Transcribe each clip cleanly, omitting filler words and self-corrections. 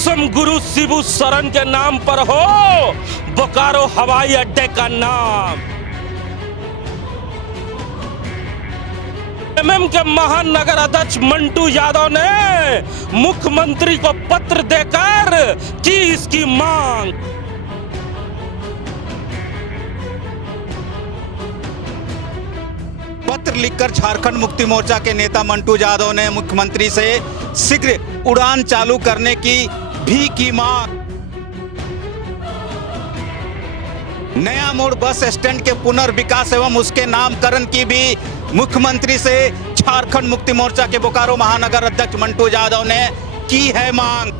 दिसम गुरु शिबू सोरेन के नाम पर हो बोकारो हवाई अड्डे का नाम। एमएम के महानगर अध्यक्ष मंटू यादव ने मुख्यमंत्री को पत्र देकर की इसकी मांग। पत्र लिखकर झारखंड मुक्ति मोर्चा के नेता मंटू यादव ने मुख्यमंत्री से शीघ्र उड़ान चालू करने की मांग। नया मोड़ बस स्टैंड के पुनर्विकास एवं उसके नामकरण की भी मुख्यमंत्री से झारखंड मुक्ति मोर्चा के बोकारो महानगर अध्यक्ष मंटू यादव ने की है मांग।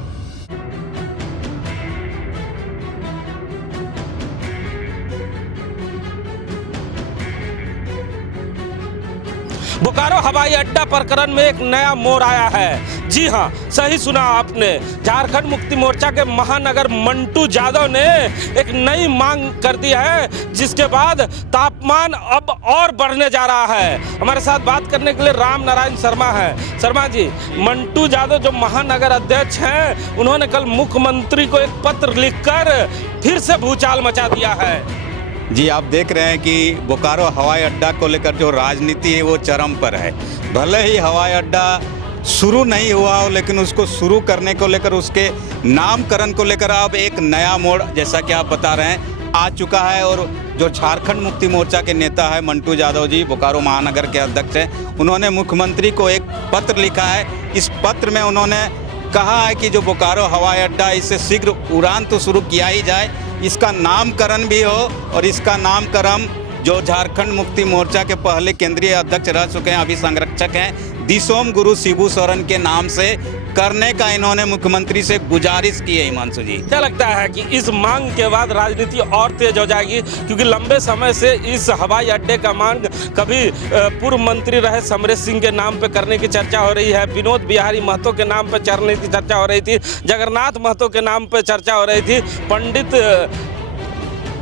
बोकारो हवाई अड्डा प्रकरण में एक नया मोड़ आया है। जी हां, सही सुना आपने। झारखंड मुक्ति मोर्चा के महानगर मंटू यादव ने एक नई मांग कर दी है, जिसके बाद तापमान अब और बढ़ने जा रहा है। हमारे साथ बात करने के लिए राम नारायण शर्मा है। शर्मा जी, मंटू यादव जो महानगर अध्यक्ष हैं, उन्होंने कल मुख्यमंत्री को एक पत्र लिखकर फिर से भूचाल मचा दिया है। जी, आप देख रहे हैं कि बोकारो हवाई अड्डा को लेकर जो राजनीति है वो चरम पर है। भले ही हवाई अड्डा शुरू नहीं हुआ हो, लेकिन उसको शुरू करने को लेकर, उसके नामकरण को लेकर अब एक नया मोड़, जैसा कि आप बता रहे हैं, आ चुका है। और जो झारखंड मुक्ति मोर्चा के नेता है मंटू यादव जी, बोकारो महानगर के अध्यक्ष हैं, उन्होंने मुख्यमंत्री को एक पत्र लिखा है। इस पत्र में उन्होंने कहा है कि जो बोकारो हवाई अड्डा, इससे शीघ्र उड़ान तो शुरू किया ही जाए, इसका नामकरण भी हो। और इसका नामकरण जो झारखंड मुक्ति मोर्चा के पहले केंद्रीय अध्यक्ष रह चुके हैं, अभी संरक्षक हैं, दिसोम गुरु शिबू सोरेन के नाम से करने का इन्होंने मुख्यमंत्री से गुजारिश की है। हिमांशु जी, क्या लगता है कि इस मांग के बाद राजनीति और तेज हो जाएगी? क्योंकि लंबे समय से इस हवाई अड्डे का मांग कभी पूर्व मंत्री रहे समरेश सिंह के नाम पे करने की चर्चा हो रही है, विनोद बिहारी महतो के नाम पे करने की चर्चा हो रही थी, जगन्नाथ महतो के नाम पे चर्चा हो रही थी,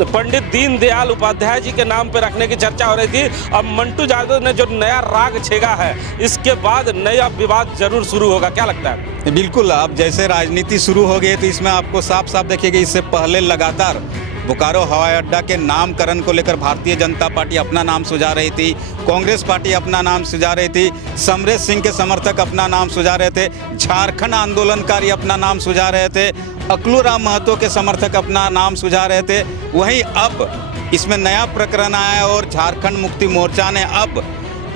पंडित दीनदयाल उपाध्याय जी के नाम पे रखने की चर्चा हो रही थी। अब मंटू यादव ने जो नया राग छेड़ा है, इसके बाद नया विवाद जरूर शुरू होगा। क्या लगता है? बिल्कुल, अब जैसे राजनीति शुरू हो गई, तो इसमें आपको साफ साफ देखिएगा, इससे पहले लगातार बोकारो हवाई अड्डा के नामकरण को लेकर भारतीय जनता पार्टी अपना नाम सुझा रही थी, कांग्रेस पार्टी अपना नाम सुझा रही थी, समरेश सिंह के समर्थक अपना नाम सुझा रहे थे, झारखंड आंदोलनकारी अपना नाम सुझा रहे थे, अकलू राम महतो के समर्थक अपना नाम सुझा रहे थे। वहीं अब इसमें नया प्रकरण आया और झारखंड मुक्ति मोर्चा ने अब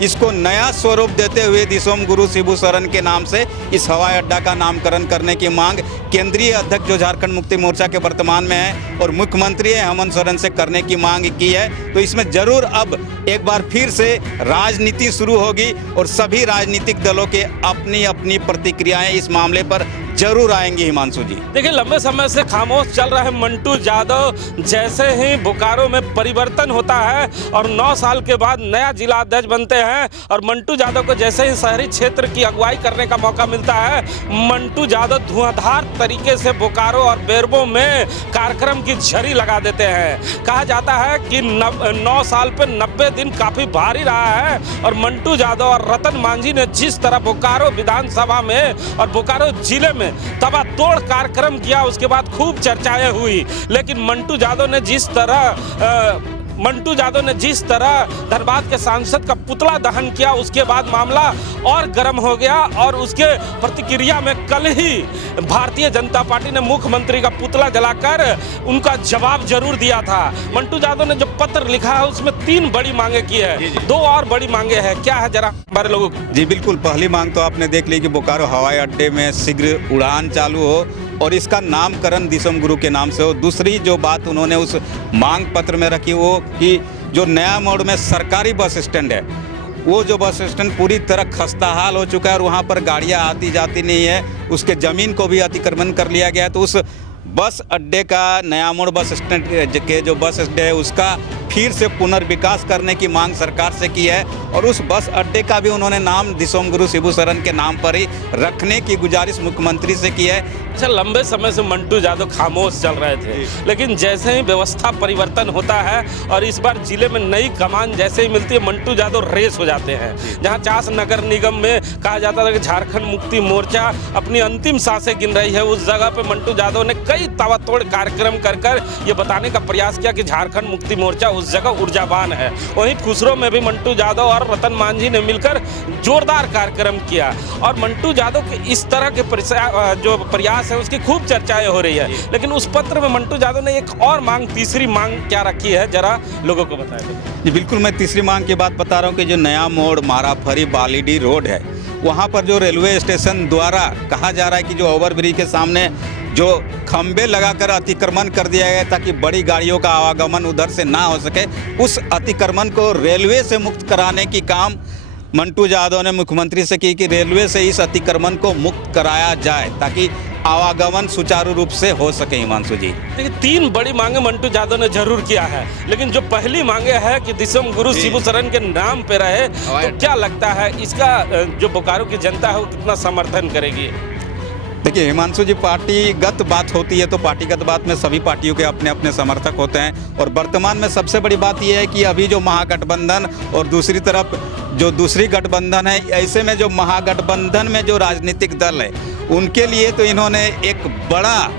इसको नया स्वरूप देते हुए दिसोम गुरु शिबू सोरेन के नाम से इस हवाई अड्डा का नामकरण करने की मांग केंद्रीय अध्यक्ष जो झारखंड मुक्ति मोर्चा के वर्तमान में है और मुख्यमंत्री हेमंत सोरेन से करने की मांग की है। तो इसमें जरूर अब एक बार फिर से राजनीति शुरू होगी और सभी राजनीतिक दलों के अपनी अपनी प्रतिक्रियाएं इस मामले पर जरूर आएंगी। हिमांशु जी, देखिए, लंबे समय से खामोश चल रहे मंटू यादव, जैसे ही बोकारो में परिवर्तन होता है और 9 साल के बाद नया जिला अध्यक्ष बनते हैं और मंटू यादव को जैसे ही शहरी क्षेत्र की अगुवाई करने का मौका मिलता है, मंटू यादव धुआंधार तरीके से बोकारो और बेरबो में कार्यक्रम की झड़ी लगा देते हैं। कहा जाता है कि 9 साल पे 90 दिन काफी भारी रहा है और मंटू यादव और रतन मांझी ने जिस तरह बोकारो विधानसभा में और बोकारो जिले में तबातोड़ कार्यक्रम किया, उसके बाद खूब चर्चाएं हुई। लेकिन मंटू यादव ने जिस तरह धनबाद के सांसद का पुतला दहन किया, उसके बाद मामला और गर्म हो गया और उसके प्रतिक्रिया में कल ही भारतीय जनता पार्टी ने मुख्यमंत्री का पुतला जलाकर उनका जवाब जरूर दिया था। मंटू यादव ने जो पत्र लिखा है उसमें 3 बड़ी मांगे की है, 2 और बड़ी मांगे हैं। क्या है जरा हमारे लोगों को? जी बिल्कुल, पहली मांग तो आपने देख ली कि बोकारो हवाई अड्डे में शीघ्र उड़ान चालू हो और इसका नामकरण दिसोम गुरु के नाम से हो। दूसरी जो बात उन्होंने उस मांग पत्र में रखी वो कि जो नया मोड़ में सरकारी बस स्टैंड है, वो जो बस स्टैंड पूरी तरह खस्ताहाल हो चुका है और वहाँ पर गाड़ियाँ आती जाती नहीं है, उसके ज़मीन को भी अतिक्रमण कर लिया गया है। तो उस बस अड्डे का, नया मोड़ बस स्टैंड के जो बस अड्डे है, उसका फिर से पुनर्विकास करने की मांग सरकार से की है और उस बस अड्डे का भी उन्होंने नाम दिसोम गुरु शिबू सोरेन के नाम पर ही रखने की गुजारिश मुख्यमंत्री से की है। अच्छा, लंबे समय से मंटू यादव खामोश चल रहे थे, लेकिन जैसे ही व्यवस्था परिवर्तन होता है और इस बार जिले में नई कमान जैसे ही मिलती है, मंटू यादव रेस हो जाते हैं। जहां चास नगर निगम में कहा जाता था कि झारखंड मुक्ति मोर्चा अपनी अंतिम सांसें गिन रही है, उस जगह पे मंटू यादव ने कई ताबड़तोड़ कार्यक्रम कर ये बताने का प्रयास किया कि झारखंड मुक्ति मोर्चा उस जगह ऊर्जावान है। वहीं खुसरो में भी मंटू यादव और रतन मांझी ने मिलकर जोरदार कार्यक्रम किया और मंटू यादव के इस तरह के जो प्रयास है उसकी खूब चर्चाएं हो रही है। लेकिन उस पत्र में मंटू यादव ने एक और मांग, तीसरी मांग क्या रखी है, जरा लोगों को बताएं। जी बिल्कुल, मैं तीसरी मांग की बात बता रहा हूँ कि जो नया मोड़ माराफरी बालीडी रोड है, वहाँ पर जो रेलवे स्टेशन द्वारा कहा जा रहा है कि जो ओवरब्रिज के सामने जो खंबे लगाकर अतिक्रमण कर दिया गया ताकि बड़ी गाड़ियों का आवागमन उधर से ना हो सके, उस अतिक्रमण को रेलवे से मुक्त कराने की काम मंटू यादव ने मुख्यमंत्री से की कि रेलवे से इस अतिक्रमण को मुक्त कराया जाए ताकि आवागमन सुचारू रूप से हो सके। हिमांशु जी, देखिए, तीन बड़ी मांगे मंटू यादव ने जरूर किया है, लेकिन जो पहली मांगे है कि दिसोम गुरु शिबू सोरेन के नाम पे रहे, तो क्या लगता है इसका जो बोकारो की जनता है वो कितना समर्थन करेगी? देखिए हिमांशु जी, पार्टीगत बात होती है तो पार्टीगत बात में सभी पार्टियों के अपने अपने समर्थक होते हैं और वर्तमान में सबसे बड़ी बात यह है कि अभी जो महागठबंधन और दूसरी तरफ जो दूसरी गठबंधन है, ऐसे में जो महागठबंधन में जो राजनीतिक दल है उनके लिए तो इन्होंने एक बड़ा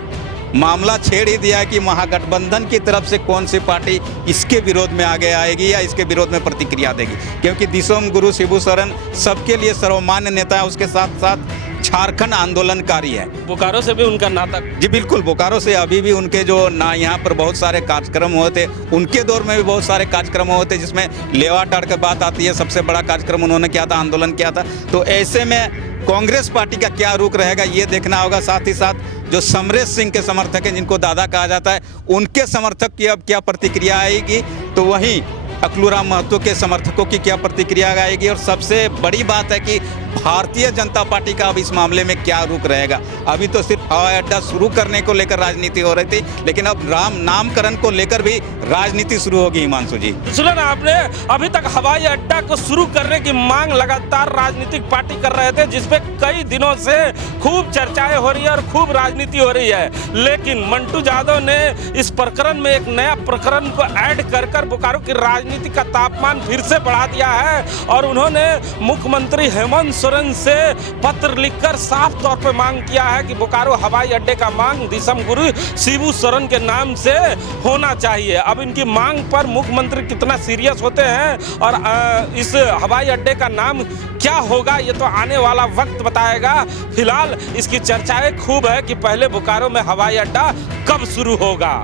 मामला छेड़ ही दिया है कि महागठबंधन की तरफ से कौन सी पार्टी इसके विरोध में आगे आएगी या इसके विरोध में प्रतिक्रिया देगी, क्योंकि दिसोम गुरु शिबू सोरेन सबके लिए सर्वमान्य नेता है, उसके साथ साथ झारखंड आंदोलनकारी है। बोकारो से भी उनका नाता? जी बिल्कुल, बोकारो से अभी भी उनके जो ना यहाँ पर बहुत सारे कार्यक्रम हुए थे, उनके दौर में भी बहुत सारे कार्यक्रम हुए थे जिसमें लेवा टाड़ की बात आती है, सबसे बड़ा कार्यक्रम उन्होंने किया था, आंदोलन किया था। तो ऐसे में कांग्रेस पार्टी का क्या रुख रहेगा ये देखना होगा। साथ ही साथ जो समरेश सिंह के समर्थक हैं, जिनको दादा कहा जाता है, उनके समर्थक की अब क्या प्रतिक्रिया आएगी, तो वहीं अकलूराम महतो के समर्थकों की क्या प्रतिक्रिया आएगी। और सबसे बड़ी बात है कि भारतीय जनता पार्टी का अब इस मामले में क्या रुख रहेगा। अभी तो सिर्फ हवाई अड्डा शुरू करने को लेकर राजनीति हो रही थी, लेकिन अब राम नामकरण को लेकर भी राजनीति शुरू होगी। हिमांशु जी, सुना ना आपने, अभी तक हवाई अड्डा को शुरू करने की मांग लगातार राजनीतिक पार्टी कर रहे थे, जिसपे कई दिनों से खूब चर्चाएं हो रही है और खूब राजनीति हो रही है। लेकिन मंटू यादव ने इस प्रकरण में एक नया प्रकरण को ऐड कर बोकारो की राजनीति का तापमान फिर से बढ़ा दिया है और उन्होंने मुख्यमंत्री हेमंत सोरेन से पत्र लिखकर साफ तौर पर मांग किया है कि बोकारो हवाई अड्डे का मांग दिसोम गुरु शिबू सोरेन के नाम से होना चाहिए। अब इनकी मांग पर मुख्यमंत्री कितना सीरियस होते हैं और इस हवाई अड्डे का नाम क्या होगा ये तो आने वाला वक्त बताएगा। फिलहाल इसकी चर्चाएं खूब है कि पहले बोकारो में हवाई अड्डा कब शुरू होगा।